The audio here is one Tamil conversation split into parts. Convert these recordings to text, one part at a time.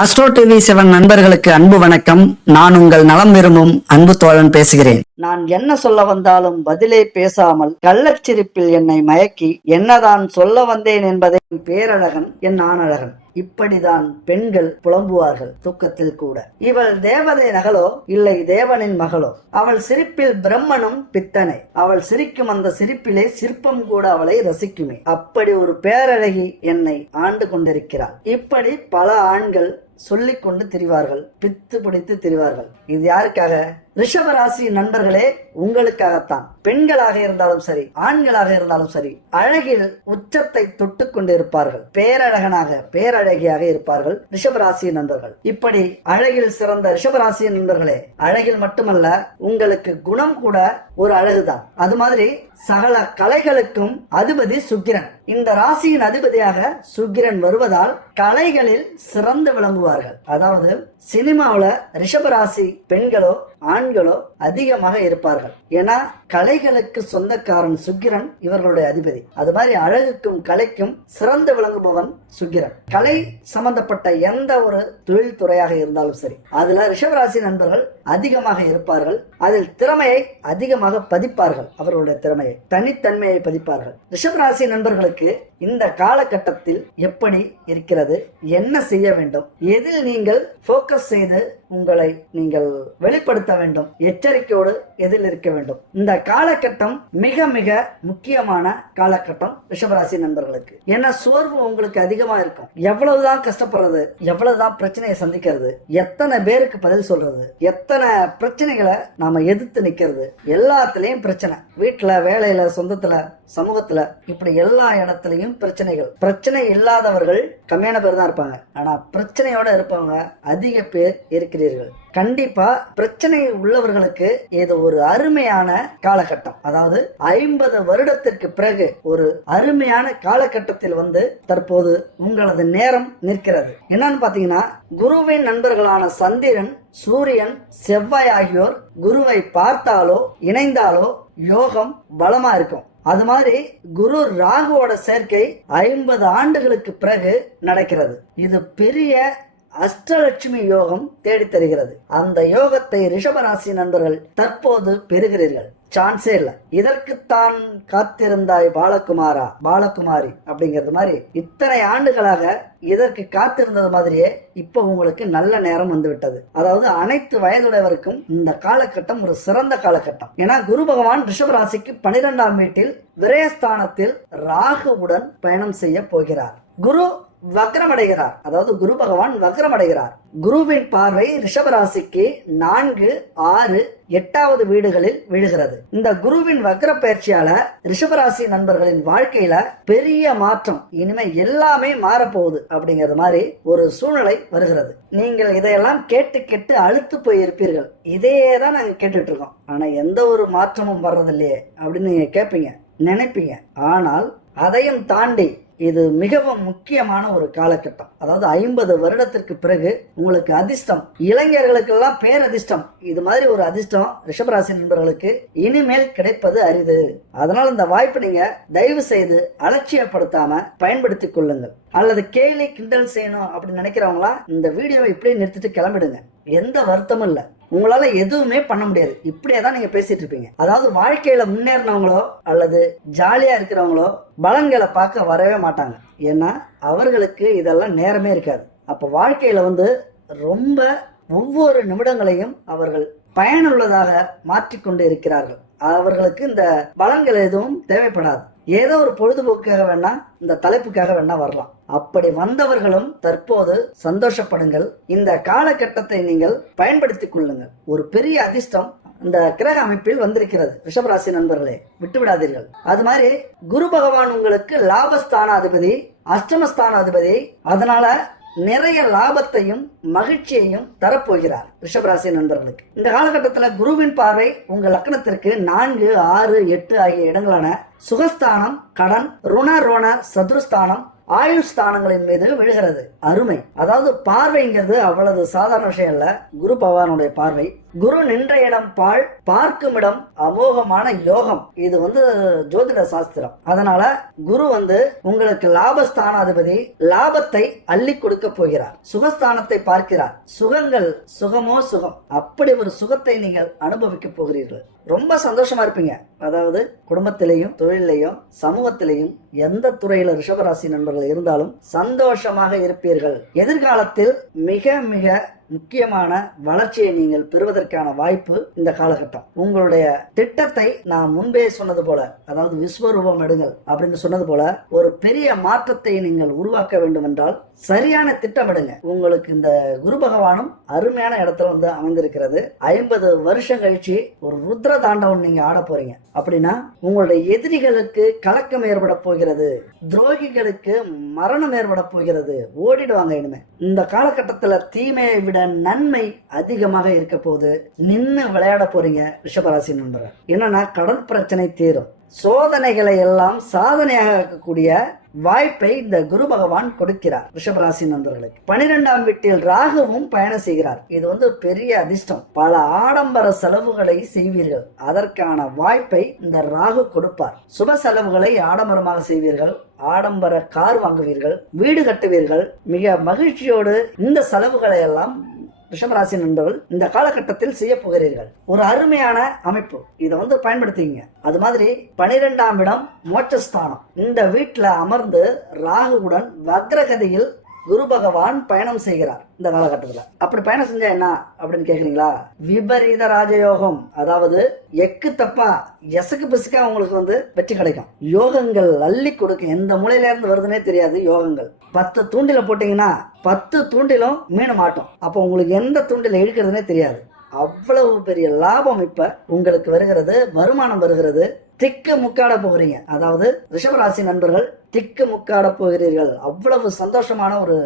அஸ்ட்ரோ டிவி செவன் நண்பர்களுக்கு அன்பு வணக்கம். நான் உங்கள் நலம் விரும்பும் அன்பு தோழன் பேசுகிறேன். நான் என்ன சொல்ல வந்தாலும் பதிலே பேசாமல் கள்ளச்சிரிப்பில் என்னை மயக்கி என்னதான் சொல்ல வந்தேன் என்பதை பேரழகன் என் ஆணழகன். இப்படிதான் பெண்கள் புலம்புவார்கள் தூக்கத்தில் கூட. இவள் தேவதை நகலோ இல்லை தேவனின் மகளோ. அவள் சிரிப்பில் பிரம்மனும் பித்தனை. அவள் சிரிக்கும் அந்த சிரிப்பிலே சிற்பம் கூட அவளை ரசிக்குமே. அப்படி ஒரு பேரழகி என்னை ஆண்டு கொண்டிருக்கிறாள். இப்படி பல ஆண்கள் சொல்லிக் கொண்டு திரிவார்கள் பித்து பிடித்து திரிவார்கள். இது யாருக்காக? ரிஷபராசி நண்பர்களே உங்களுக்காகத்தான். பெண்களாக இருந்தாலும் சரி ஆண்களாக இருந்தாலும் சரி அழகில் உச்சத்தை தொட்டு கொண்டு இருப்பார்கள். பேரழகனாக பேரழகியாக இருப்பார்கள் ரிஷபராசி நண்பர்கள். இப்படி அழகில் சிறந்த ரிஷபராசி நண்பர்களே அழகில் மட்டுமல்ல உங்களுக்கு குணம் கூட ஒரு அழகுதான். அது மாதிரி சகல கலைகளுக்கும் அதிபதி சுக்கிரன். இந்த ராசியின் அதிபதியாக சுக்கிரன் வருவதால் கலைகளில் சிறந்து விளங்குவார்கள். அதாவது சினிமாவில் ரிஷபராசி பெண்களோ ஆண்களோ அதிகமாக இருப்பார்கள். ஏன்னா கலைகளுக்கு சொந்தக்காரன் சுக்கிரன் இவர்களுடைய அதிபதி. அது மாதிரி அழகுக்கும் கலைக்கும் சிறந்து விளங்குபவன் சுக்கிரன். கலை சம்பந்தப்பட்ட எந்த ஒரு தொழில் துறையாக இருந்தாலும் சரி அதுல ரிஷபராசி நண்பர்கள் அதிகமாக இருப்பார்கள். அதில் திறமையை அதிகமாக பதிப்பார்கள் அவர்களுடைய திறமையை. தனித்தன்மையை பதிப்பார்கள். ரிஷபராசி நண்பர்களுக்கு இந்த காலகட்டத்தில் எப்படி இருக்கிறது? என்ன செய்ய வேண்டும்? எதில் நீங்கள் ஃபோக்கஸ் செய்து உங்களை நீங்கள் வெளிப்படுத்த வேண்டும்? எச்சரிக்கையோடு எதில் இருக்க வேண்டும்? இந்த காலகட்டம் மிக மிக முக்கியமான காலகட்டம் ரிஷபராசி நண்பர்களுக்கு. ஏன்னா சோர்வு உங்களுக்கு அதிகமா இருக்கும். எவ்வளவுதான் கஷ்டப்படுறது எவ்வளவுதான் பிரச்சனையை சந்திக்கிறது எத்தனை பேருக்கு பதில் சொல்றது எத்தனை பிரச்சனைகளை நாம எதிர்த்து நிக்கிறது எல்லாத்துலயும் பிரச்சனை. வீட்டுல வேலையில சொந்தத்துல சமூகத்துல இப்படி எல்லா இடத்துலயும் பிரச்சனைகள். பிரச்சனை இல்லாதவர்கள் கம்மியான பேர் தான் இருப்பாங்க. ஆனா பிரச்சனையோட இருப்பவங்க அதிக பேர் இருக்கிறீர்கள். கண்டிப்பா பிரச்சனை உள்ளவர்களுக்கு இது ஒரு அருமையான காலகட்டம். அதாவது ஐம்பது வருடத்திற்கு பிறகு ஒரு அருமையான காலகட்டத்தில் வந்து தற்போது உங்களது நேரம் நிற்கிறது. என்னன்னு பாத்தீங்கன்னா குருவின் நண்பர்களான சந்திரன் சூரியன் செவ்வாய் ஆகியோர் குருவை பார்த்தாலோ இணைந்தாலோ யோகம் பலமா இருக்கும். அது மாதிரி குரு ராகுவோட சேர்க்கை ஐம்பது ஆண்டுகளுக்கு பிறகு நடக்கிறது. இது பெரிய அஷ்டலட்சுமி யோகம் தேடித்தருகிறது. அந்த யோகத்தை ரிஷபராசி நண்பர்கள் தற்போது பெறுகிறீர்கள். சான்ஸே இல்லை. இதற்குத்தான் காத்திருந்தாய் பாலகுமாரா பாலகுமாரி அப்படிங்கிறது மாதிரி இத்தனை ஆண்டுகளாக இதற்கு காத்திருந்தது மாதிரியே இப்போ உங்களுக்கு நல்ல நேரம் வந்து விட்டது அதாவது அனைத்து வயதுடையவருக்கும் இந்த காலகட்டம் ஒரு சிறந்த காலகட்டம். ஏன்னா குரு பகவான் ரிஷபராசிக்கு பனிரெண்டாம் வீட்டில் விரயஸ்தானத்தில் ராகுவுடன் பயணம் செய்ய போகிறார். குரு வக்ரமடைகிறார். அதாவது குரு பகவான் வக்ரமடைகிறார். குருவின் பார்வை ரிஷபராசிக்கு நான்கு ஆறு எட்டாவது வீடுகளில் விழுகிறது. இந்த குருவின் வக்ர பயிற்சியால ரிஷபராசி நண்பர்களின் வாழ்க்கையில பெரிய மாற்றம் இனிமே எல்லாமே மாறப்போகுது அப்படிங்கிறது மாதிரி ஒரு சூழ்நிலை வருகிறது. நீங்கள் இதையெல்லாம் கேட்டு கேட்டு அழுத்து போய் இருப்பீர்கள் இதையே தான் நாங்க கேட்டுட்டு இருக்கோம் ஆனா எந்த ஒரு மாற்றமும் வர்றதில்லையே அப்படின்னு நீங்க கேட்பீங்க நினைப்பீங்க. ஆனால் அதையும் தாண்டி இது மிகவும் முக்கியமான ஒரு காலகட்டம். அதாவது ஐம்பது வருடத்திற்கு பிறகு உங்களுக்கு அதிர்ஷ்டம் இளைஞர்களுக்கெல்லாம் பேரதிர்ஷ்டம். இது மாதிரி ஒரு அதிர்ஷ்டம் ரிஷபராசி நண்பர்களுக்கு இனிமேல் கிடைப்பது அரிது. அதனால் இந்த வாய்ப்பு நீங்க தயவு செய்து அலட்சியப்படுத்தாம பயன்படுத்திக் கொள்ளுங்கள். அல்லது கேலி கிண்டல் செய்யணும் அப்படின்னு நினைக்கிறவங்களாம் இந்த வீடியோவை இப்படியே நிறுத்திட்டு கிளம்பிடுங்க. எந்த வருத்தமும் இல்லை. உங்களால எதுவுமே பண்ண முடியாது. இப்படியே தான் நீங்க பேசிட்டு இருப்பீங்க. அதாவது வாழ்க்கையில முன்னேறினவங்களோ அல்லது ஜாலியா இருக்கிறவங்களோ பலன்களை பார்க்க வரவே மாட்டாங்க. ஏன்னா அவர்களுக்கு இதெல்லாம் நேரமே இருக்காது. அப்போ வாழ்க்கையில வந்து ரொம்ப ஒவ்வொரு நிமிடங்களையும் அவர்கள் பயனுள்ளதாக மாற்றிக்கொண்டு இருக்கிறார்கள். அவர்களுக்கு இந்த பலன்கள் எதுவும் தேவைப்படாது. ஏதோ ஒரு பொழுதுபோக்காக வேணா இந்த தலைப்புக்காக வேணா வரலாம். அப்படி வந்தவர்களும் தற்போது சந்தோஷப்படுங்கள். இந்த காலகட்டத்தை நீங்கள் பயன்படுத்திக் கொள்ளுங்கள். ஒரு பெரிய அதிர்ஷ்டம் இந்த கிரக அமைப்பில் வந்திருக்கிறது. ரிஷபராசி நண்பர்களே விட்டு விடாதீர்கள். அது மாதிரி குரு பகவான் உங்களுக்கு லாபஸ்தான அதிபதி அஷ்டமஸ்தான அதிபதி அதனால நிறைய லாபத்தையும் மகிழ்ச்சியையும் தரப்போகிறார் ரிஷபராசி நண்பர்களுக்கு. இந்த காலகட்டத்தில் குருவின் பார்வை உங்கள் லக்னத்திற்கு நான்கு ஆறு எட்டு ஆகிய இடங்களான சுகஸ்தானம் கடன் ருண ரோண சதுருஸ்தானம் ஆயுள் ஸ்தானங்களின் மீது விழுகிறது. அருமை. அதாவது பார்வைங்கிறது அவ்வளவு சாதாரண விஷயம் இல்ல. குரு பகவானுடைய பார்வை குரு நின்ற இடம் பாழ் பார்க்கும் இடம் அமோகமான யோகம். இது வந்து ஜோதிட சாஸ்திரம். அதனால குரு வந்து உங்களுக்கு லாபஸ்தானாதிபதி லாபத்தை அள்ளி கொடுக்க போகிறார். சுகஸ்தானத்தை பார்க்கிறார். சுகங்கள் சுகமோ சுகம். அப்படி ஒரு சுகத்தை நீங்கள் அனுபவிக்க போகிறீர்கள். ரொம்ப சந்தோஷமா இருப்பீங்க. அதாவது குடும்பத்திலையும் தொழிலையும் சமூகத்திலையும் எந்த துறையில ரிஷபராசி நண்பர்கள் இருந்தாலும் சந்தோஷமாக இருப்பீர்கள். எதிர்காலத்தில் மிக மிக முக்கியமான வளர்ச்சியை நீங்கள் பெறுவதற்கான வாய்ப்பு இந்த காலகட்டம். உங்களுடைய திட்டத்தை நான் முன்பே சொன்னது போல அதாவது விஸ்வரூபம் எடுங்கள் அப்படின்னு சொன்னது போல ஒரு பெரிய மாற்றத்தை நீங்கள் உருவாக்க வேண்டும் என்றால் சரியான திட்டமிடுங்க. உங்களுக்கு இந்த குரு பகவானும் அருமையான இடத்துல வந்து அமைந்திருக்கிறது. ஐம்பது வருஷம் கழிச்சு ஒரு ருத்ர தாண்டவம் நீங்க ஆட போறீங்க. அப்படின்னா உங்களுடைய எதிரிகளுக்கு கலக்கம் ஏற்பட போகிறது. துரோகிகளுக்கு மரணம் ஏற்பட போகிறது. ஓடிடுவாங்க இனிமே. இந்த காலகட்டத்துல தீமையை விட நன்மை அதிகமாக இருக்க போது நின்று விளையாட போறீங்க ரிஷபராசி நண்பர்கள் என்னன்னா கடன் பிரச்சனை தீரும். சோதனைகளை எல்லாம் சாதனையாக இருக்கக்கூடிய வாய்ப்பை இந்த குரு பகவான் கொடுக்கிறார் ரிஷபராசி நண்பர்களுக்கு. பனிரெண்டாம் வீட்டில் ராகுவும் பயணம் செய்கிறார். இது வந்து பெரிய அதிர்ஷ்டம். பல ஆடம்பர செலவுகளை செய்வீர்கள். அதற்கான வாய்ப்பை இந்த ராகு கொடுப்பார். சுப செலவுகளை ஆடம்பரமாக செய்வீர்கள். ஆடம்பர கார் வாங்குவீர்கள். வீடு கட்டுவீர்கள். மிக மகிழ்ச்சியோடு இந்த செலவுகளை எல்லாம் ரிஷபராசி நண்பர்கள் இந்த காலகட்டத்தில் செய்ய போகிறீர்கள் ஒரு அருமையான அமைப்பு. இதை வந்து பயன்படுத்திங்க அது மாதிரி பனிரெண்டாம் இடம் மோட்சஸ்தானம். இந்த வீட்டில் அமர்ந்து ராகுவுடன் வக்ரகதியில் குரு பகவான் பயணம் செய்கிறார் இந்த காலகட்டத்தில். அப்படி பயணம் செஞ்சா என்ன அப்படின்னு கேக்குறீங்களா? விபரீத ராஜயோகம். அதாவது எக்கு தப்பா எசக்கு பிசுக்கா உங்களுக்கு வந்து வெற்றி கிடைக்கும். யோகங்கள் அள்ளி கொடுக்கும். எந்த மூலையில இருந்து வருதுன்னே தெரியாது யோகங்கள். பத்து தூண்டில போட்டீங்கன்னா பத்து தூண்டிலும் மீன் மாட்டோம் அப்போ உங்களுக்கு எந்த தூண்டில இழுக்கிறதுனே தெரியாது. அவ்வளவு பெரிய லாபம் இப்ப உங்களுக்கு வருகிறது வருமானம் வருகிறது. திக்கு முக்காட போகிறீங்க. அதாவது ரிஷபராசி நண்பர்கள் திக்கு முக்காட போகிறீர்கள். அவ்வளவு சந்தோஷமான ஒரு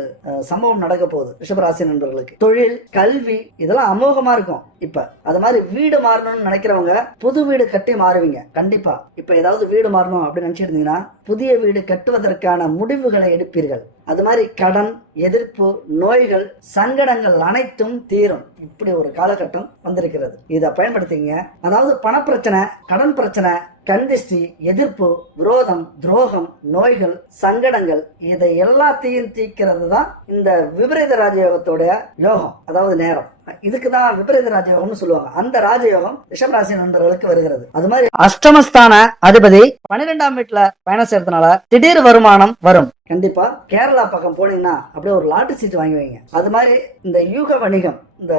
சம்பவம் நடக்க போகுது ரிஷபராசி நண்பர்களுக்கு. தொழில் கல்வி இதெல்லாம் அமோகமா இருக்கும் இப்ப. அது மாதிரி வீடு மாறணும்னு நினைக்கிறவங்க புது வீடு கட்டி மாறுவீங்க. கண்டிப்பா. இப்ப ஏதாவது வீடு மாறணும் அப்படின்னு நினைச்சிருந்தீங்கன்னா புதிய வீடு கட்டுவதற்கான முடிவுகளை எடுப்பீர்கள். அது மாதிரி கடன் எதிர்ப்பு நோய்கள் சங்கடங்கள் அனைத்தும் தீரும். இப்படி ஒரு காலகட்டம் வந்திருக்கிறது. இதை பயன்படுத்திங்க அதாவது பணப்பிரச்சனை கடன் பிரச்சனை கந்திஷ்டி எதிர்ப்பு விரோதம் துரோகம் நோய்கள் சங்கடங்கள் இதை எல்லாத்தையும் தீர்க்கிறது தான் இந்த விபரீத ராஜயோகத்தோடைய யோகம் அதாவது நேரம். இதுக்கு தான் விபரீத ராஜயோகம்னு சொல்லுவாங்க. அந்த ராஜயோகம் ரிஷபராசி நண்பர்களுக்கு வருகிறது. அது மாதிரி அஷ்டமஸ்தான அதிபதி பன்னிரெண்டாம் வீட்டுல பயணம் செய்யறதுனால திடீர் வருமானம் வரும். கண்டிப்பா கேரளா பக்கம் போனீங்கன்னா அப்படியே ஒரு லாட்டு சீட் வாங்கி வைங்க. அது மாதிரி இந்த யூக வணிகம் இந்த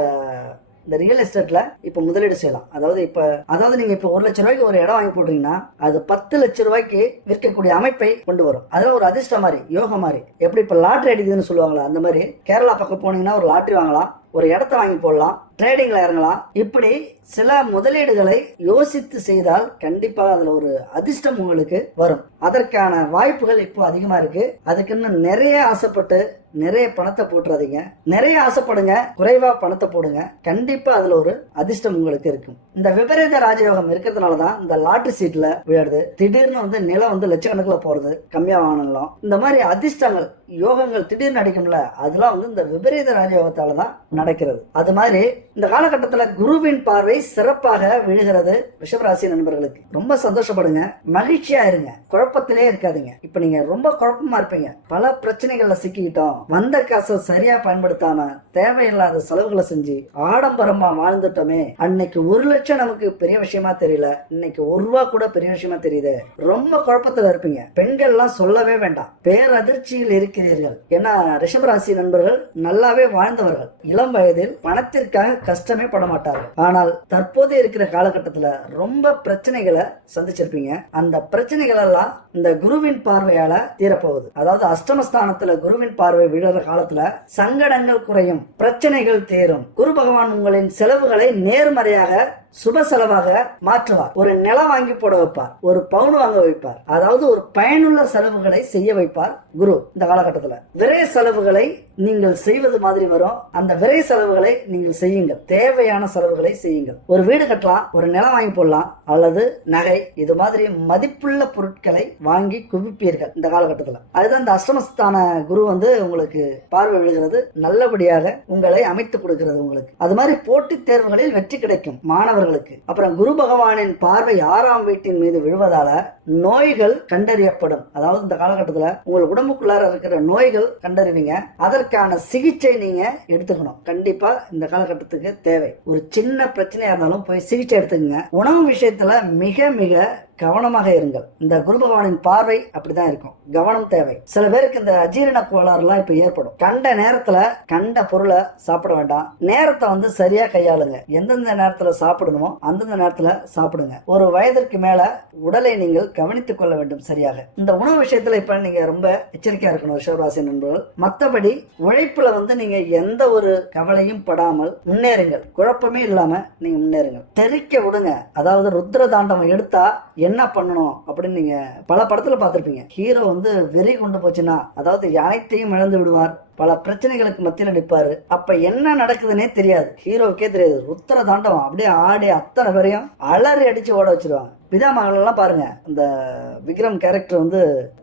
இந்த ரியல் எஸ்டேட்ல இப்ப முதலீடு செய்யலாம். அதாவது இப்ப அதாவது நீங்க இப்ப ஒரு லட்சம் ரூபாய்க்கு ஒரு இடம் வாங்கி போடுறீங்கன்னா அது பத்து லட்சம் ரூபாய்க்கு விற்கக்கூடிய அமைப்பை கொண்டு வரும். அதெல்லாம் ஒரு அதிர்ஷ்டம் மாதிரி யோகம் மாதிரி. எப்படி இப்ப லாட்ரி அடிக்குதுன்னு சொல்லுவாங்களா அந்த மாதிரி கேரளா பக்கம் போனீங்கன்னா ஒரு லாட்ரி வாங்கலாம். ஒரு இடத்த வாங்கி போடலாம் ட்ரேடிங்ல இறங்கலாம். இப்படி சில முதலீடுகளை யோசித்து செய்தால் கண்டிப்பாக அதுல ஒரு அதிர்ஷ்டம் உங்களுக்கு வரும். அதற்கான வாய்ப்புகள் இப்போ அதிகமா இருக்கு. அதுக்குன்னு நிறைய ஆசைப்பட்டு நிறைய பணத்தை போட்டுறாதீங்க. நிறைய ஆசைப்படுங்க குறைவா பணத்தை போடுங்க. கண்டிப்பா அதுல ஒரு அதிர்ஷ்டம் உங்களுக்கு இருக்கும். இந்த விபரீத ராஜயோகம் இருக்கிறதுனால தான் இந்த லாட்டரி சீட்ல விழுது திடீர்னு வந்து நிலம் வந்து லட்சக்கணக்கில் போறது கம்மியா வாங்கலாம் இந்த மாதிரி அதிர்ஷ்டங்கள் யோகங்கள் திடீர்னு அடிக்கும்ல அதெல்லாம் வந்து இந்த விபரீத ராஜயோகத்தால தான் நடக்கிறது. அது மாதிரி இந்த காலகட்டத்துல குருவின் பார்வை சிறப்பாக விழுகிறது ரிஷபராசி நண்பர்களுக்கு. ரொம்ப சந்தோஷப்படுங்க மகிழ்ச்சியா இருங்க குழப்பத்திலே இருக்காதீங்க. இப்ப நீங்க ரொம்ப குழப்பமா இருப்பீங்க. பல பிரச்சனைகள்ல சிக்கிக்கிட்டோம். வந்த காசை சரியா பயன்படுத்தாம தேவையில்லாத செலவுகளை செஞ்சு ஆடம்பரமா வாழ்ந்துட்டோமே. அன்னைக்கு ஒரு லட்சம் நமக்கு பெரிய விஷயமா தெரியல. இன்னைக்கு ஒரு ரூபா கூட பெரிய விஷயமா தெரியுது. ரொம்ப குழப்பத்துல இருப்பீங்க. பெண்கள் எல்லாம் சொல்லவே வேண்டாம். பேரதிர்ச்சியில் இருக்கிறீர்கள். ஏன்னா ரிஷபராசி நண்பர்கள் நல்லாவே வாழ்ந்தவர்கள். இளம் வயதில் பணத்திற்காக கஷ்டமே பட மாட்டார்கள். ஆனால் தற்போது இருக்கிற காலகட்டத்துல ரொம்ப பிரச்சனைகளை சந்திச்சிருப்பீங்க. அந்த பிரச்சனைகள் எல்லாம் இந்த குருவின் பார்வையால தீரப்போகுது. அதாவது அஷ்டமஸ்தானத்துல குருவின் பார்வை விழுற காலத்துல சங்கடங்கள் குறையும். பிரச்சனைகள் தீரும். குரு பகவான் உங்களின் செலவுகளை நேர்மறையாக சுப செலவாக மாற்றுவார். ஒரு நிலம் வாங்கி போட வைப்பார். ஒரு பவுன் வாங்க வைப்பார். அதாவது ஒரு பயனுள்ள செலவுகளை செய்ய வைப்பார். குரு இந்த காலகட்டத்துல. விரை செலவுகளை நீங்கள் செய்வது மாதிரி வரும். அந்த விரை செலவுகளை நீங்கள் செய்யுங்கள். தேவையான செலவுகளை செய்யுங்கள். ஒரு வீடு கட்டலாம் ஒரு நிலம் வாங்கி போடலாம் அல்லது நகை இது மாதிரி மதிப்புள்ள பொருட்களை வாங்கி குவிப்பீர்கள் இந்த காலகட்டத்துல. அதுதான் இந்த அஷ்டமஸ்தான குரு வந்து உங்களுக்கு பார்வை விழுகிறது. நல்லபடியாக உங்களை அமைத்து கொடுக்கிறது உங்களுக்கு. அது மாதிரி போட்டித் தேர்வுகளில் வெற்றி கிடைக்கும் மாணவர்களுக்கு. அப்புறம் குரு பகவானின் பார்வை ஆறாம் வீட்டின் மீது விழுவதால நோய்கள் கண்டறியப்படும். அதாவது இந்த காலகட்டத்துல உங்களுக்கு உடம்புக்குள்ளார இருக்கிற நோய்கள் கண்டறிவீங்க அதற்கான சிகிச்சை நீங்க எடுத்துக்கணும். கண்டிப்பா இந்த காலகட்டத்துக்கு தேவை. ஒரு சின்ன பிரச்சனையா இருந்தாலும் போய் சிகிச்சை எடுத்துக்கங்க. உணவு விஷயத்துல மிக மிக கவனமாக இருங்கள். இந்த குரு பகவானின் பார்வை அப்படிதான் இருக்கும். கவனம் தேவை. சில பேருக்கு இந்த அஜீரண கோளாறுலாம் இப்ப ஏற்படும். கண்ட நேரத்துல கண்ட பொருளை சாப்பிட வேண்டாம். நேரத்தை வந்து சரியா கையாளுங்க. எந்தெந்த நேரத்துல சாப்பிடணுமோ அந்தந்த நேரத்துல சாப்பிடுங்க. ஒரு வயதிற்கு மேல உடலை நீங்கள் கவனித்துக் கொள்ள வேண்டும் சரியாக. இந்த உணவு விஷயத்துல இப்ப நீங்க ரொம்ப எச்சரிக்கையா இருக்கணும் ரிஷபராசி நண்பர்கள். மத்தபடி உழைப்புல வந்து நீங்க எந்த ஒரு கவலையும் படாமல் முன்னேறுங்கள். குழப்பமே இல்லாம நீங்க முன்னேறுங்கள். தெறிக்க விடுங்க. அதாவது ருத்ர தாண்டவம் எடுத்தா என்ன பண்ணணும் அப்படின்னு நீங்க பல படத்துல பார்த்துருப்பீங்க. ஹீரோ வந்து வெறி கொண்டு போச்சுன்னா அதாவது அனைத்தையும் இழந்து விடுவார். பல பிரச்சனைகளுக்கு மத்தியில் நிற்பாரு அப்ப என்ன நடக்குதுன்னே தெரியாது. ஹீரோவுக்கே தெரியாது. உத்தர தாண்டவம் அப்படியே ஆடி அத்தனை பேரையும் அலறி அடிச்சு ஓட வச்சிருவாங்க. பிதா மகளெல்லாம் பாருங்க. இந்த விக்ரம் கேரக்டர் வந்து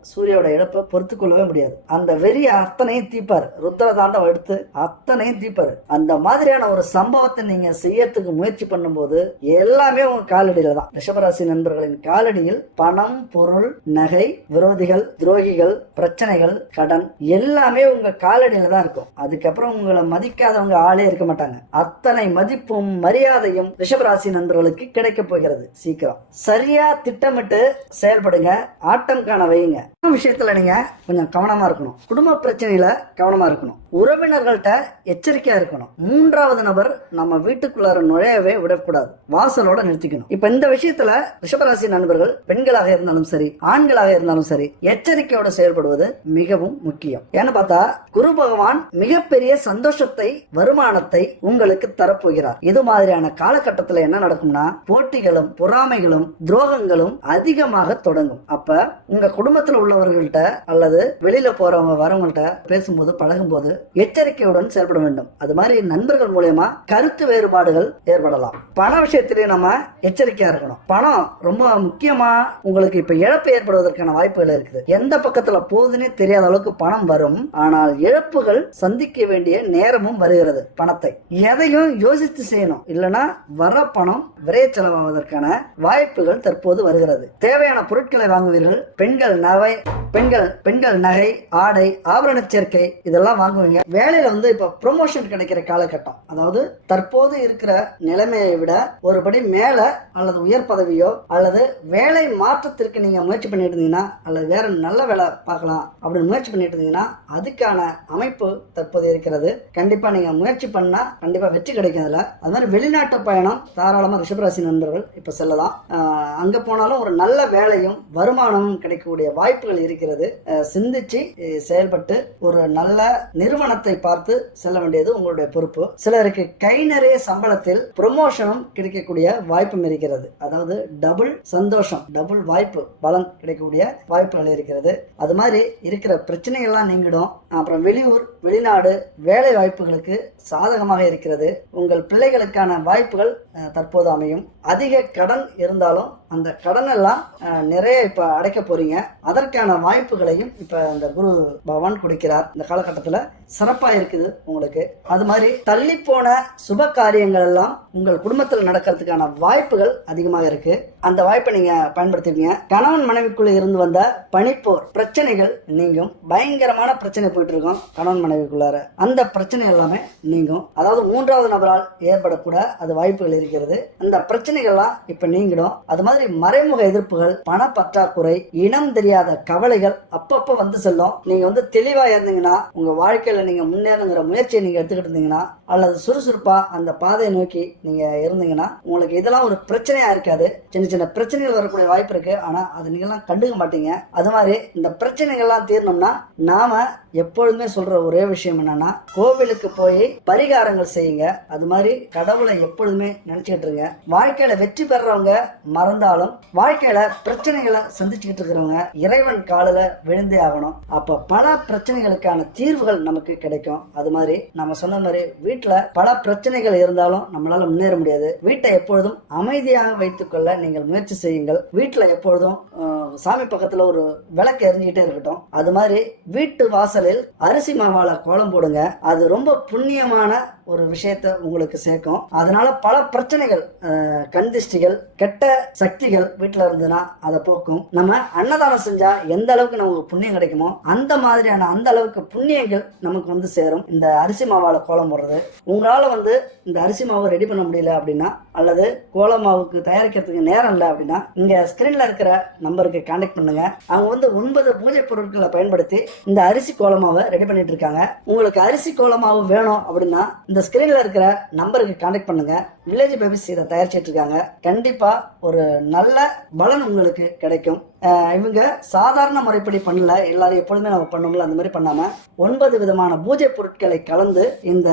சூரியோட இழப்பை பொறுத்து கொள்ளவே முடியாது. அந்த வெறி அத்தனையும் தீப்பார். ருத்ர தாண்டவம் எடுத்து அத்தனையும் தீப்பார். அந்த மாதிரியான ஒரு சம்பவத்தை நீங்க செய்யறதுக்கு முயற்சி பண்ணும்போது எல்லாமே உங்க காலடியில தான். ரிஷபராசி நண்பர்களின் காலடியில் பணம் பொருள் நகை விரோதிகள் துரோகிகள் பிரச்சனைகள் கடன் எல்லாமே உங்க காலடியில் தான் இருக்கும். அதுக்கப்புறம் உங்களை மதிக்காதவங்க ஆளே இருக்க மாட்டாங்க. அத்தனை மதிப்பும் மரியாதையும் ரிஷபராசி நண்பர்களுக்கு கிடைக்க போகிறது சீக்கிரம். சரியா திட்டமிட்டு செயல்படுங்க. ஆட்டம் காண வைங்க விஷயத்துல நீங்க கொஞ்சம் கவனமா இருக்கணும். குடும்ப பிரச்சனையில கவனமா இருக்கணும். உறவினர்கள்ட்ட எச்சரிக்கையா இருக்கணும். மூன்றாவது நபர் நம்ம வீட்டுக்குள்ளார நுழையவே விடக்கூடாது. வாசலோட நிறுத்திக்கணும். இப்ப இந்த விஷயத்துல ரிஷபராசி நண்பர்கள் பெண்களாக இருந்தாலும் சரி ஆண்களாக இருந்தாலும் சரி எச்சரிக்கையோட செயல்படுவது மிகவும் முக்கியம். ஏன்னு பார்த்தா குரு பகவான் மிகப்பெரிய சந்தோஷத்தை வருமானத்தை உங்களுக்கு தரப்போகிறார். இது மாதிரியான காலகட்டத்தில் என்ன நடக்கும்னா போட்டிகளும் பொறாமைகளும் துரோகங்களும் அதிகமாக தொடங்கும். அப்ப உங்க குடும்பத்தில் உள்ளவர்கள்ட்ட அல்லது வெளியில போறவங்க வரவங்கள்ட்ட பேசும்போது பழகும்போது எச்சரிக்கையுடன் செயல்பட வேண்டும். அது மாதிரி நண்பர்கள் மூலயமா கருத்து வேறுபாடுகள் ஏற்படலாம். பண விஷயத்திலேயே நம்ம எச்சரிக்கையா இருக்கணும். பணம் ரொம்ப முக்கியமா உங்களுக்கு இப்ப இழப்பு ஏற்படுவதற்கான வாய்ப்புகள் இருக்குது. எந்த பக்கத்துல போகுதுன்னே தெரியாத அளவுக்கு பணம் வரும். ஆனால் இழப்புகள் சந்திக்க வேண்டிய நேரமும் வருகிறது பணத்தை. எதையும் யோசித்து செய்யணும். இல்லனா வர பணம் விரைய செலவாவதற்கான வாய்ப்புகள் தற்போது வருகிறது. தேவையான பொருட்களை வாங்குவீர்கள். பெண்கள் நகை பெண்கள் பெண்கள் நகை ஆடை ஆபரண சேர்க்கை இதெல்லாம் வாங்குவீங்க. வேலையில வந்து இப்ப ப்ரொமோஷன் கிடைக்கிற காலகட்டம். அதாவது தற்போது இருக்கிற நிலைமையை விட ஒரு படி மேல அல்லது உயர் பதவியோ அல்லது வேலை மாற்றத்திற்கு நீங்க முயற்சி பண்ணிட்டு இருந்தீங்கன்னா அல்லது வேற நல்ல வேலை பார்க்கலாம் அப்படின்னு முயற்சி பண்ணிட்டு இருந்தீங்கன்னா அதுக்கான அமைப்பு தற்போது இருக்கிறது. கண்டிப்பா நீங்க முயற்சி பண்ணா கண்டிப்பா வெற்றி கிடைக்கும் அதுல. அது மாதிரி வெளிநாட்டு பயணம் தாராளமா ரிஷபராசி நண்பர்கள் இப்ப செல்லலாம். அங்கே அங்க போனாலும் ஒரு நல்ல வேலையும் வருமானமும் கிடைக்கக்கூடிய வாய்ப்புகள் இருக்கிறது. சிந்திச்சு செயல்பட்டு ஒரு நல்ல நிறுவனத்தை பார்த்து செல்ல வேண்டியது உங்களுடைய பொறுப்பு. சிலருக்கு கை நிறைய சம்பளத்தில் ப்ரொமோஷனும் கிடைக்கக்கூடிய வாய்ப்பும் இருக்கிறது. அதாவது டபுள் சந்தோஷம் டபுள் வாய்ப்பு பலன் கிடைக்கக்கூடிய வாய்ப்புகள் இருக்கிறது. அது மாதிரி இருக்கிற பிரச்சனைகள்லாம் நீங்கிடும். அப்புறம் வெளியூர் வெளிநாடு வேலை வாய்ப்புகளுக்கு சாதகமாக இருக்கிறது. உங்கள் பிள்ளைகளுக்கான வாய்ப்புகள் தற்போது அமையும். அதிக கடன் இருந்தாலும் அந்த கடனெல்லாம் நிறைய இப்ப அடைக்க போறீங்க. அதற்கான வாய்ப்புகளையும் இப்ப இந்த குரு பகவான் கொடுக்கிறார். இந்த காலகட்டத்துல சிறப்பா இருக்குது உங்களுக்கு. அது மாதிரி தள்ளி போன சுப காரியங்கள் எல்லாம் உங்கள் குடும்பத்தில் நடக்கிறதுக்கான வாய்ப்புகள் அதிகமாக இருக்கு. அந்த வாய்ப்பை நீங்க பயன்படுத்திக்கங்க கணவன் மனைவிக்குள்ள இருந்து வந்த பனிப்போர் பிரச்சனைகள் நீங்கும். பயங்கரமான பிரச்சனை போயிட்டு இருக்கும் கணவன் மனைவிக்குள்ளார. அந்த பிரச்சனை எல்லாமே நீங்கும். அதாவது மூன்றாவது நபரால் ஏற்படக்கூட அது வாய்ப்புகள் இருக்கிறது. அந்த பிரச்சனைகள்லாம் இப்ப நீங்கிடும். அது மாதிரி மறைமுக எதிர்ப்புகள் பண பற்றாக்குறை இனம் தெரியாத கவலைகள் அப்பப்ப வந்து செல்லும். நீங்க வந்து தெளிவா இருந்தீங்கன்னா உங்க வாழ்க்கையில நீங்க முன்னேறுங்கிற முயற்சியை நீங்க எடுத்துக்கிட்டு இருந்தீங்கன்னா அல்லது சுறுசுறுப்பா அந்த பாதையை நோக்கி நீங்க இருந்தீங்கன்னா உங்களுக்கு இதெல்லாம் ஒரு பிரச்சனையா இருக்காது. சின்ன சின்ன பிரச்சனைகள் வரக்கூடிய வாய்ப்பு இருக்கு. ஆனா அது நீங்கெல்லாம் கண்டுக்க மாட்டீங்க. அது மாதிரி இந்த பிரச்சனைகள்லாம் தீரணும்னா நாம எப்பொழுதுமே சொல்ற ஒரே விஷயம் என்னன்னா கோவிலுக்கு போய் பரிகாரங்கள் செய்யுங்க. அது மாதிரி கடவுளை எப்பொழுதுமே நினைச்சுக்கிட்டு இருங்க. வாழ்க்கையில வெற்றி பெறவங்க மறந்தாலும் வாழ்க்கையில் வாழ்க்கையில பிரச்சனைகளை சந்திச்சுக்கிட்டு இருக்கிறவங்க இறைவன் காலில் விழுந்தே ஆகணும். அப்ப பல பிரச்சனைகளுக்கான தீர்வுகள் நமக்கு கிடைக்கும். அது மாதிரி நம்ம சொன்ன மாதிரி வீட்டில் பல பிரச்சனைகள் இருந்தாலும் நம்மளால முன்னேற முடியாது. வீட்டை எப்பொழுதும் அமைதியாக வைத்துக்கொள்ள நீங்கள் முயற்சி செய்யுங்கள். வீட்டில் எப்பொழுதும் சாமி பக்கத்தில் ஒரு விளக்கு எரிஞ்சுக்கிட்டே இருக்கட்டும். அது மாதிரி வீட்டு வாசலில் அரிசி மாவால கோலம் போடுங்க. அது ரொம்ப புண்ணியமான ஒரு விஷயத்த உங்களுக்கு சேர்க்கும். அதனால பல பிரச்சனைகள் கண் திஷ்டிகள் கெட்ட சக்திகள் வீட்டில் இருந்ததுன்னா அதை போக்கும். நம்ம அன்னதானம் செஞ்சா எந்த அளவுக்கு நமக்கு புண்ணியம் கிடைக்குமோ அந்த மாதிரியான அந்த அளவுக்கு புண்ணியங்கள் நமக்கு வந்து சேரும். இந்த அரிசி மாவால் கோலம் போடுறது. உங்களால் வந்து இந்த அரிசி மாவு ரெடி பண்ண முடியல அப்படின்னா அல்லது கோல மாவுக்கு தயாரிக்கிறதுக்கு நேரம் இல்லை அப்படின்னா இங்கே ஸ்க்ரீனில் இருக்கிற நம்பருக்கு கான்டாக்ட் பண்ணுங்க. அவங்க வந்து ஒன்பது பூஜை பொருட்களை பயன்படுத்தி இந்த அரிசி கோலமாவை ரெடி பண்ணிட்டு இருக்காங்க. உங்களுக்கு அரிசி கோலமாவு வேணும் அப்படின்னா இந்த இந்த ஸ்கிரீன்ல இருக்கிற நம்பருக்கு கான்டாக்ட் பண்ணுங்க. வில்லேஜ் பேபிஸ் இதை தயாரிச்சிட்டு இருக்காங்க கண்டிப்பா ஒரு நல்ல பலன் உங்களுக்கு கிடைக்கும். இவங்க சாதாரண முறைப்படி பண்ணல. எல்லாரும் எப்பொழுதுமே நம்ம பண்ணோம்ல அந்த மாதிரி பண்ணாம ஒன்பது விதமான பூஜை பொருட்களை கலந்து இந்த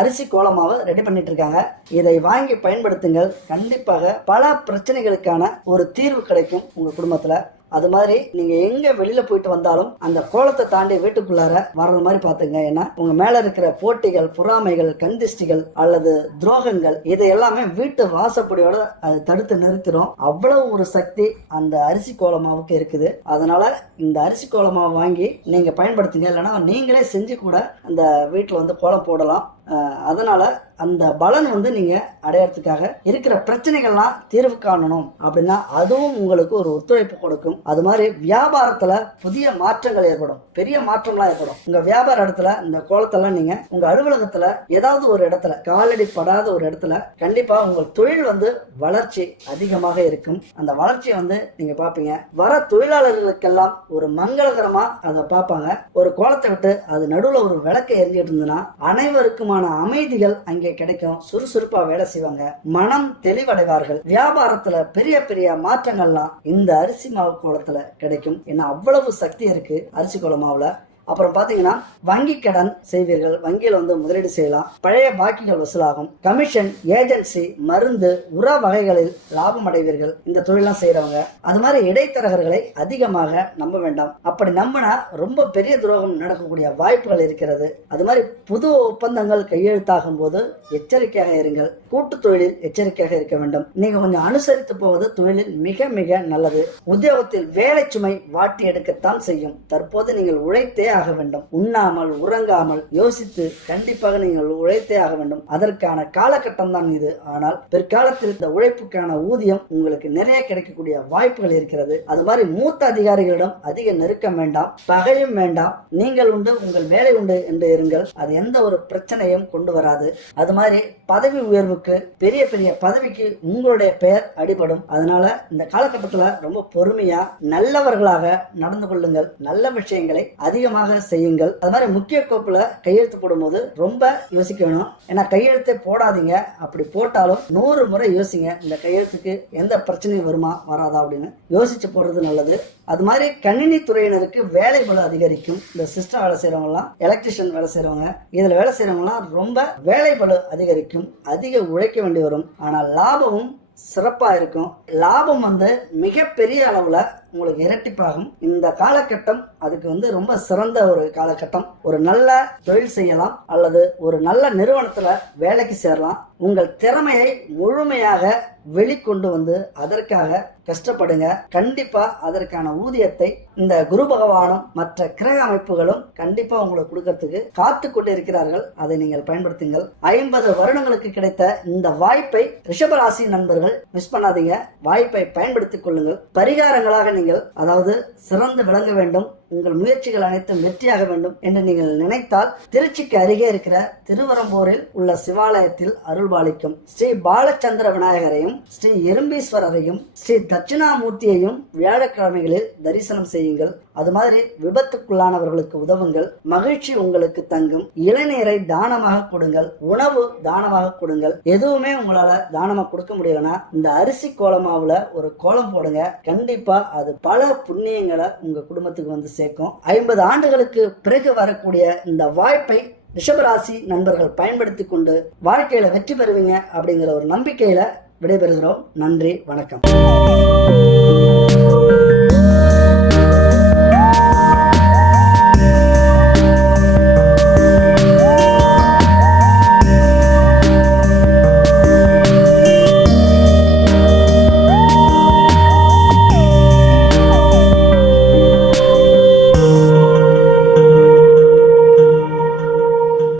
அரிசி கோலமாவை ரெடி பண்ணிட்டு இருக்காங்க இதை வாங்கி பயன்படுத்துங்கள். கண்டிப்பாக பல பிரச்சனைகளுக்கான ஒரு தீர்வு கிடைக்கும் உங்க குடும்பத்துல. அது மாதிரி நீங்க எங்க வெளியில போயிட்டு வந்தாலும் அந்த கோலத்தை தாண்டி வீட்டுக்குள்ளார வர்றது மாதிரி பாத்துங்க ஏன்னா உங்க மேல இருக்கிற போட்டிகள் பொறாமைகள் கந்திஷ்டிகள் அல்லது துரோகங்கள் இதை எல்லாமே வீட்டு வாசப்படியோட அது தடுத்து நிறுத்திடும். அவ்வளவு ஒரு சக்தி அந்த அரிசி கோலமாவுக்கு இருக்குது. அதனால இந்த அரிசி கோலமாவை வாங்கி நீங்க பயன்படுத்துங்க. இல்லைன்னா நீங்களே செஞ்சு கூட அந்த வீட்டில் வந்து கோலம் போடலாம். அதனால அந்த பலன் வந்து நீங்க அடையறதுக்காக இருக்கிற பிரச்சனைகள்லாம் தீர்வு காணணும் அப்படின்னா அதுவும் உங்களுக்கு ஒரு ஒத்துழைப்பு கொடுக்கும். அது மாதிரி வியாபாரத்துல புதிய மாற்றங்கள் ஏற்படும். பெரிய மாற்றம்லாம் ஏற்படும். உங்க வியாபார இடத்துல இந்த கோலத்தெல்லாம் நீங்க உங்க அலுவலகத்துல ஏதாவது ஒரு இடத்துல காலடி படாத ஒரு இடத்துல கண்டிப்பா உங்கள் தொழில் வந்து வளர்ச்சி அதிகமாக இருக்கும். அந்த வளர்ச்சியை வந்து நீங்க பாப்பீங்க வர தொழிலாளர்களுக்கெல்லாம் ஒரு மங்களகரமா அதை பார்ப்பாங்க. ஒரு கோலத்தை விட்டு அது நடுவுல ஒரு விளக்கை எரிஞ்சிட்டு இருந்ததுன்னா அனைவருக்குமான அமைதிகள் அங்கே கிடைக்கும். சுறுசுறுப்பா வேலை செய்வாங்க. மனம் தெளிவடைவார்கள். வியாபாரத்துல பெரிய பெரிய மாற்றங்கள்லாம் இந்த அரிசி மாவு கோலத்துல கிடைக்கும். ஏன்னா அவ்வளவு சக்தி இருக்கு. அரிசி கோல மாவுல அப்புறம் பாத்தீங்கன்னா வங்கி கடன் செய்வீர்கள். வங்கியில் வந்து முதலீடு செய்யலாம். பழைய பாக்கிகள் வசூலாகும். கமிஷன் ஏஜென்சி மருந்து உர வகைகளில் லாபம் அடைவீர்கள். இந்த தொழிலாம் செய்யறவங்க அது மாதிரி இடைத்தரகர்களை அதிகமாக நம்ப வேண்டாம். அப்படி நம்பினா ரொம்ப பெரிய துரோகம் நடக்கக்கூடிய வாய்ப்புகள் இருக்கிறது. அது மாதிரி புது ஒப்பந்தங்கள் கையெழுத்தாகும் போது எச்சரிக்கையாக இருங்கள். கூட்டு தொழிலில் எச்சரிக்கையாக இருக்க வேண்டும். நீங்க கொஞ்சம் அனுசரித்து போவது தொழிலில் மிக மிக நல்லது. உத்தியோகத்தில் வேலை சுமை வாட்டி எடுக்கத்தான் செய்யும். தற்போது நீங்கள் உழைத்தே ஆக வேண்டும். உண்ணாமல் உறங்காமல் யோசித்து கண்டிப்பாக நீங்கள் உழைத்தே ஆக வேண்டும். அதற்கான காலகட்டம் தான் இது. ஆனால் பிற்காலத்தில் இந்த உழைப்புக்கான ஊதியம் உங்களுக்கு நிறைய கிடைக்கக்கூடிய வாய்ப்புகள் இருக்கிறது. அது மாதிரி மூத்த அதிகாரிகளிடம் அதிக நெருக்கம் வேண்டாம் பகையும் வேண்டாம். நீங்கள் உண்டு உங்கள் வேலை உண்டு என்று இருங்கள். அது எந்த ஒரு பிரச்சனையும் கொண்டு வராது. அது மாதிரி பதவி உயர்வுக்கு பெரிய பெரிய பதவிக்கு உங்களுடைய பெயர் அடிபடும். அதனால இந்த காலகட்டத்தில் ரொம்ப பொறுமையா நல்லவர்களாக நடந்து கொள்ளுங்கள். நல்ல விஷயங்களை அதிகமாக செய்யுங்கள். அது மாதிரி முக்கிய கோப்பில் கையெழுத்து போடும்போது ரொம்ப யோசிக்க வேணும். ஏன்னா கையெழுத்தை போடாதீங்க. அப்படி போட்டாலும் நூறு முறை யோசிங்க. இந்த கையெழுத்துக்கு எந்த பிரச்சனையும் வருமா வராதா அப்படின்னு. யோசிச்சு போடுறது நல்லது. அது மாதிரி கணினி துறையினருக்கு வேலை பலம் அதிகரிக்கும். இந்த சிஸ்டம் வேலை செய்யறவங்கலாம் எலக்ட்ரிஷியன் வேலை செய்கிறவங்க இதில் வேலை செய்யறவங்கலாம் ரொம்ப வேலை பலு அதிகரிக்கும். அதிக உழைக்க வேண்டி வரும். ஆனால் லாபமும் சிறப்பாக இருக்கும். லாபம் வந்து மிகப்பெரிய அளவில் உங்களுக்கு இரட்டிப்பாகும். இந்த காலகட்டம் அதுக்கு வந்து ரொம்ப சிறந்த ஒரு காலகட்டம். ஒரு நல்ல தொழில் செய்யலாம் அல்லது ஒரு நல்ல நிறுவனத்துல வேலைக்கு சேரலாம். உங்கள் திறமையை முழுமையாக வெளிக்கொண்டு வந்து அதற்காக கஷ்டப்படுங்க. கண்டிப்பா அதற்கான ஊதியத்தை இந்த குரு பகவானும் மற்ற கிரக அமைப்புகளும் கண்டிப்பா உங்களுக்கு கொடுக்கறதுக்கு காத்து கொண்டு இருக்கிறார்கள் அதை நீங்கள் பயன்படுத்துங்கள். ஐம்பது வருடங்களுக்கு கிடைத்த இந்த வாய்ப்பை ரிஷபராசி நண்பர்கள் மிஸ் பண்ணாதீங்க. வாய்ப்பை பயன்படுத்திக் கொள்ளுங்கள். பரிகாரங்களாக நீங்கள் அதாவது சிறந்து விளங்க வேண்டும். உங்கள் முயற்சிகள் அனைத்தும் வெற்றியாக வேண்டும் என்று நீங்கள் நினைத்தால் திருச்சிக்கு அருகே இருக்கிற திருவரம்பூரில் உள்ள சிவாலயத்தில் அருள்பாலிக்கும் ஸ்ரீ பாலச்சந்திர விநாயகரையும் ஸ்ரீ எறும்பீஸ்வரரையும் ஸ்ரீ தட்சிணாமூர்த்தியையும் வியாழக்கிழமைகளில் தரிசனம் செய்யுங்கள். அது மாதிரி விபத்துக்குள்ளானவர்களுக்கு உதவுங்கள். மகிழ்ச்சி உங்களுக்கு தங்கும். இளநீரை தானமாக கொடுங்கள். உணவு தானமாக கொடுங்கள். எதுவுமே உங்களால தானமா கொடுக்க முடியலன்னா இந்த அரிசி கோலமாவுல ஒரு கோலம் போடுங்க. கண்டிப்பா அது பல புண்ணியங்களை உங்க குடும்பத்துக்கு வந்து சேர்க்கும். ஐம்பது ஆண்டுகளுக்கு பிறகு வரக்கூடிய இந்த வாய்ப்பை ரிஷபராசி நண்பர்கள் பயன்படுத்தி கொண்டு வாழ்க்கையில வெற்றி பெறுவீங்க அப்படிங்கிற ஒரு நம்பிக்கையில விடைபெறுகிறோம். நன்றி வணக்கம்.